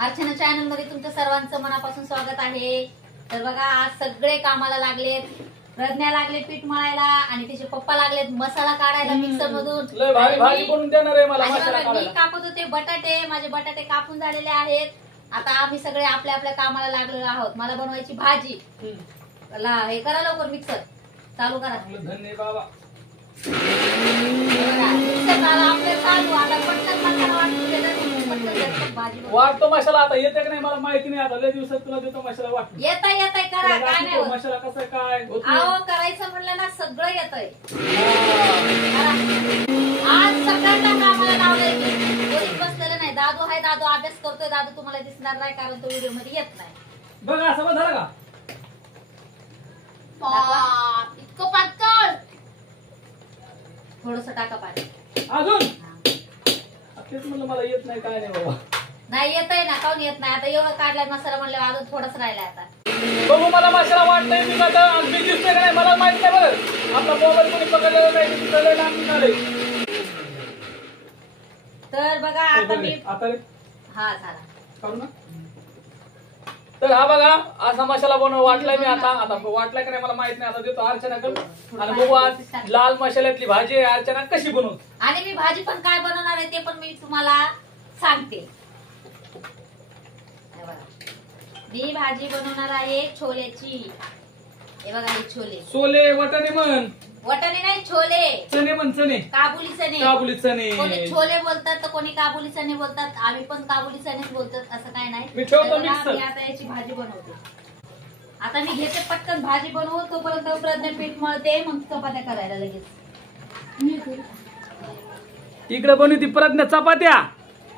Archana channel मध्ये तुमचं सर्वांचं मनापासून स्वागत आहे। तर बघा आज सगळे कामाला लागलेत। प्रज्ञा लागले पीठ मळायला आणि तिचे पप्पा लागलेत मसाला काढायला मिक्सर मधून। लय भारी बनवून देणार आहे मला मसाला मी काढायला। कापत होते बटाटे, माझे बटाटे कापून झालेले आहेत। आता आम्ही सगळे आपल्या आपल्या कामाला लागलेलो आहोत। मला बनवायची भाजी। हे करा लवकर मिक्सर चालू करा। धन्य बाबा वाटतो मसाला आता येते की नाही मला माहिती नाही। आता लय दिवसात तुला देतो मसाला वाटतो। येतंय करा काय नाही मसाला कसं काय अहो करायचं म्हणलं ना सगळं येतंय। आज सगळ्यांना कामाला लावलंय कोणी बसलेलं नाही। दादू आहे, दादू अभ्यास करतोय। दादू तुम्हाला दिसणार नाही कारण तो व्हिडिओ मध्ये येत नाही। बघा असं झालं का इतकं पातळ थोडस टाका पाणी अजून तेच म्हणलं मला येत नाही काय नाही बाबा। नाही येतंय ना काऊन येत नाही। आता एवढं काढलाय मसाला म्हणलं अजून थोडंच राहिलाय। आता बघू मला मसाला वाटतंय मी आता मी दिसतोय का नाही मला माहित नाही। बघ आपला मोबाईल कोणी पकडलेला नाही तिथं लांब झालंय। तर बघा आता मी आता हा झाला करू ना। तर हा बघा असा मसाला बनव वाटलाय मी आता वाटलाय का नाही मला माहित नाही। आता देतो अर्चनाकडे आणि बघू आज लाल मसाल्यातली भाजी आहे अर्चना कशी बनवू। आणि मी भाजी पण काय बनवणार आहे ते पण मी तुम्हाला सांगते। मी भाजी बनवणार आहे छोलेची। हे बघा हे छोले छोले वटाणे म्हण वटाणे नाही छोले चणे पण चणे काबुली चणे काबुली चणे कोणी छोले बोलतात तर कोणी काबुली चणे बोलतात। आम्ही पण काबुली चणेच बोलतात असं काय नाही। मी ठेवतो मी मिक्सर आता याची भाजी बनवते। आता मी घेते पटकन भाजी बनवू तोपर्यंत प्रज्ञा पीठ मळते मग चपात्या करायला लगेच। इकडे बनवती प्रज्ञा चपात्या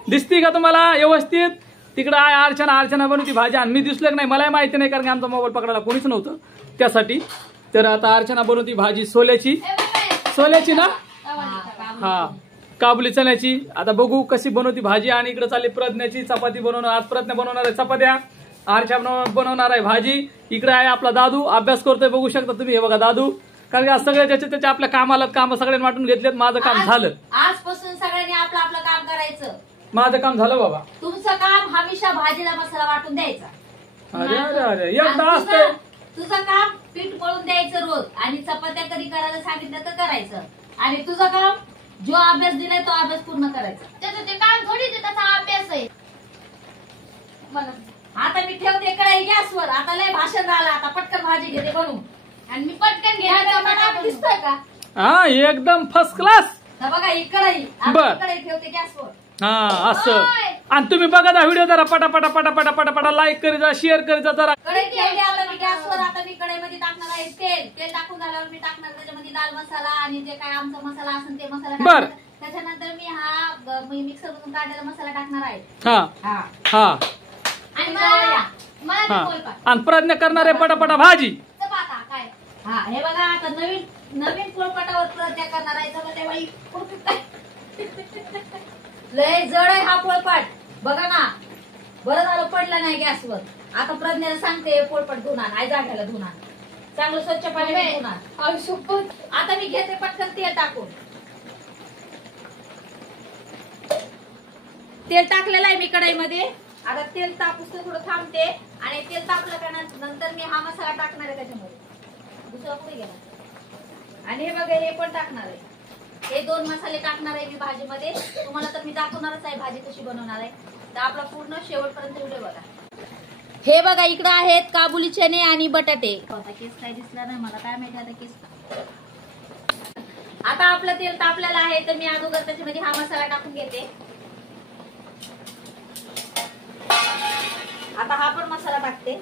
दिसती का तुम्हाला व्यवस्थित। तिकडे आहे अर्चना बनवती भाजी आणि मी दिसलो की नाही मला माहिती नाही कारण आमचा मोबाईल पकडायला कोणीच नव्हतं त्यासाठी। तर आता अर्चना बनवती भाजी सोल्याची ना हा काबुली चण्याची। आता बघू कशी बनवती भाजी आणि इकडे चालली प्रज्ञाची चपाती बनवणार। आज प्रज्ञा बनवणार आहे चपात्या, अर्चना बनवणार आहे भाजी। इकडे आहे आपला दादू अभ्यास करतोय बघू शकता तुम्ही। हे बघा दादू कारण आज सगळे त्याच्या आपल्या कामाला काम सगळ्यांनी वाटून घेतलेत। माझं काम झालं आजपासून सगळ्यांनी आपलं आपलं काम करायचं। माझं काम झालं बाबा। तुमचं काम हमेशा भाजीला मसाला वाटून द्यायचा। अरे अरे अरे एकदा असतंय तुझं काम पीठ मळून द्यायचं रोज आणि चपात्या कधी करायला सांगितलं तर करायचं। आणि तुझं काम जो अभ्यास दिलाय तो अभ्यास पूर्ण करायचा। त्याचं ते काम थोडी त्याचा अभ्यास आहे। आता मी ठेवते कढई गॅसवर। आता लय भाषण झालं आता पटकन भाजी घेते बनवून आणि मी पटकन घ्यायला दिसतोय का हा एकदम फर्स्ट क्लास। बघा ही कढई कढई ठेवते गॅसवर। हा असं आणि तुम्ही बघा ना व्हिडिओ जरा पटापटा पटापटा पटापटा लाईक करीत जा शेअर करीत जा जरा। कढई ठेवली आता मी गॅसवर। आता मी कढईमध्ये टाकणार आहे तेल टाकून झाल्यावर मी टाकणार त्याच्यामध्ये लाल मसाला आणि जे काय आमचा मसाला असेल ते मसाला बर। त्याच्यानंतर मी हा मिक्सर मधून काढलेला मसाला टाकणार आहे। हा हा आणि हा आणि प्रयत्न करणार आहे पटापटा भाजी। काय हा हे बघा आता नवीन पोळपाटावर प्रयत्न करणार आहे। बाई लय जड आहे हा पोळपाट बघा ना। बरं झालं पडला नाही गॅसवर। आता प्रज्ञाला सांगते पोळपाट धुणार नाही जाग्याला धुणार चांगलं स्वच्छ पाणी धुणार। आता मी घेते पटकन तेल टाकून। तेल टाकलेलं आहे मी कढईमध्ये। आता तेल तापूस थोडं थांबते आणि तेल तापलं का नंतर मी हा मसाला टाकणार आहे त्याच्यामध्ये। दुसरा पुढे गेला आणि हे बघा हे पण टाकणार आहे। हे दोन मसाले टाकणार आहे मी भाजीमध्ये। तुम्हाला तर मी दाखवणारच आहे भाजी कशी बनवणार आहे। तर आपला पूर्ण शेवटपर्यंत व्हिडिओ बघा। हे बघा इकडे आहेत काबुली चणे आणि बटाटे। आता केस काय दिसला नाही मला काय माहिती आता केस। आता आपलं तेल तापलेलं आहे तर मी अगोदर त्याच्यामध्ये हा मसाला टाकून घेते। आता हा पण मसाला टाकते।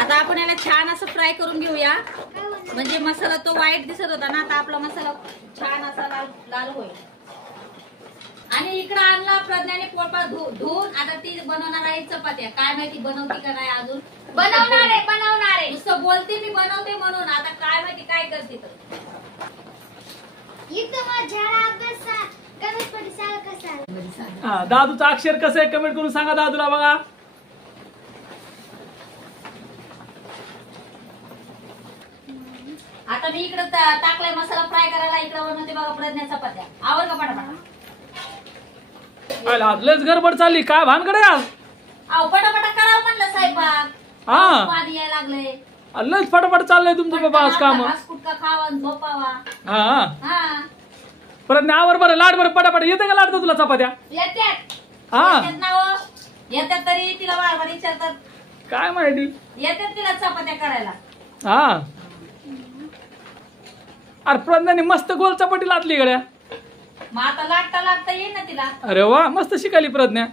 आता आपण याला छान असं फ्राय करून घेऊया म्हणजे मसाला तो व्हाईट दिसत होता ना। आता आपला मसाला छान असा लाल होईल। आणि इकडे आणला प्रज्ञाने पोळपाट धुवून। आता ती बनवणार आहे चपात्या। काय माहिती बनवती का नाही अजून। बनवणार आहे नुसतं बोलते मी बनवते म्हणून। आता काय माहिती काय करते तर दादूचं अक्षर कसं आहे कमेंट करून सांगा दादूला बघा। आता मी इकडे टाकलाय मसाला फ्राय करायला, इकडे बनवते बघा प्रज्ञा चपात्या. आवर का पटापटा? लयच गडबड चालली, काय भानगड आहे आज? अहो पटापटा करावं म्हणलं स्वयंपाक. हा. पाणी यायला लागले. लयच फटाफट चाललंय तुमचं बाबा आज काम. कुटका खावा आणि झोपावा. हा हा प्रज्ञा आवर बरं, लाड बरं पटापट. येते का लाडतं तुला चपात्या? येत्यात. हा येतात ना हो. येतात तरी तिला वारंवार विचारतात. काय माहिती. येतात तिला चपात्या करायला. हा अरे प्रज्ञाने मस्त गोल चपाती लाटली गड्या. मग आता लागता येईल ना तिला. अरे वा, मस्त शिकाली प्रज्ञा.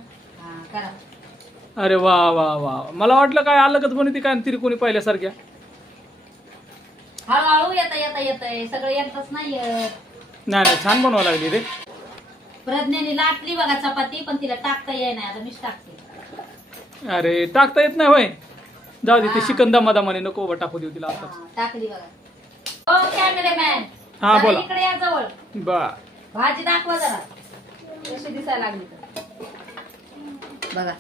हा करा. अरे वा वा वा, मला वाटलं काय अलगच बनवती काय तिरी कोणी पाहिल्यासारख्या. हळूहळू येतंय सगळं येतच नाही येत. नाही छान बनवावं लागली रे. प्रज्ञाने लाटली बघा चपाती, पण तिला टाकता येई नाही. आता मीच टाकते. अरे टाकता येत नाही होय. जाऊ दे, ते शिकन दमादमाने नको बाबा टाकू देऊ तिला आता. हा, टाकली बघा. हो कॅमेरामॅन. हा, जरा बोला. इकडे या जवळ. बा भाजी दाखवा जरा कशी दिसायला लागली तर. बघा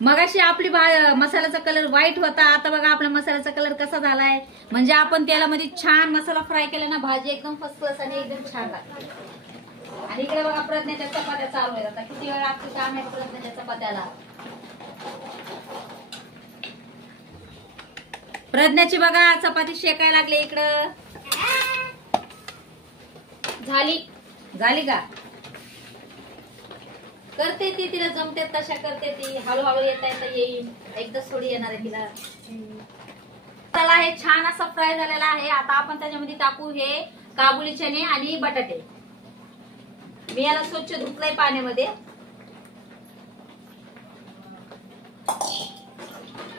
मगाशी आपली मसाल्याचा कलर व्हाईट होता, आता बघा आपला मसाल्याचा कलर कसा झालाय. म्हणजे आपण तेलामध्ये छान मसाला फ्राय केला ना, भाजी एकदम फर्स्ट क्लास आणि एकदम छान लागते. आणि इकडे बघा प्रज्ञाच्या चपात्या चालू आहेत. आता किती वेळ लागते काम आहे प्रज्ञाच्या चपात्याला. प्रज्ञाची बघा चपाती शेकायला लागले इकडं. झाली का? करते ती, तिला जमते तशा करते ती. हळूहळू येता येईल. एकदाच थोडी येणार आहे तिला. त्याला हे छान असा फ्राय झालेला आहे. आता आपण त्याच्यामध्ये टाकू हे काबुली चणे आणि बटाटे. मी याला स्वच्छ धुतलंय पाण्यामध्ये.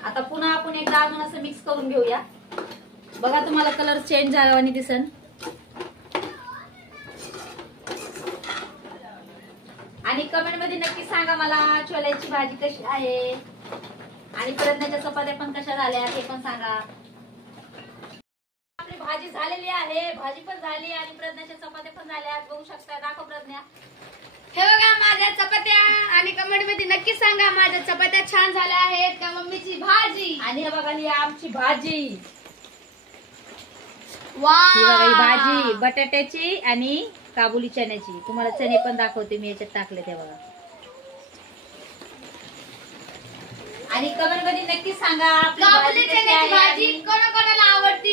आता पुन्हा आपण एकदा अजून असं मिक्स करून घेऊया. बघा तुम्हाला कलर चेंज झाला आणि दिसन. आणि कमेंट मध्ये नक्की सांगा मला छोल्याची भाजी कशी आहे आणि प्रज्ञाच्या चपात्या पण कशा झाल्या हे पण सांगा. आपली भाजी झालेली आहे. भाजी पण झाली आणि प्रज्ञाच्या चपात्या पण झाल्या. बघू शकता. दाखव प्रज्ञा. हे बघा माझ्या चपात्या. आणि कमेंट मध्ये नक्की सांगा माझ्या चपात्या छान झाल्या आहेत का मम्मीची भाजी. आणि हे बघा ही आमची भाजी. वाव. ही बघा ही भाजी बटाट्याची आणि काबुली चण्याची. तुम्हाला चणे पण दाखवते मी याच्यात टाकले ते बघा. आणि कमेंट मध्ये नक्की सांगा आपली काबुली भाजी कशी चण्याची आहे भाजी आणि कोणाकोणाला आवडते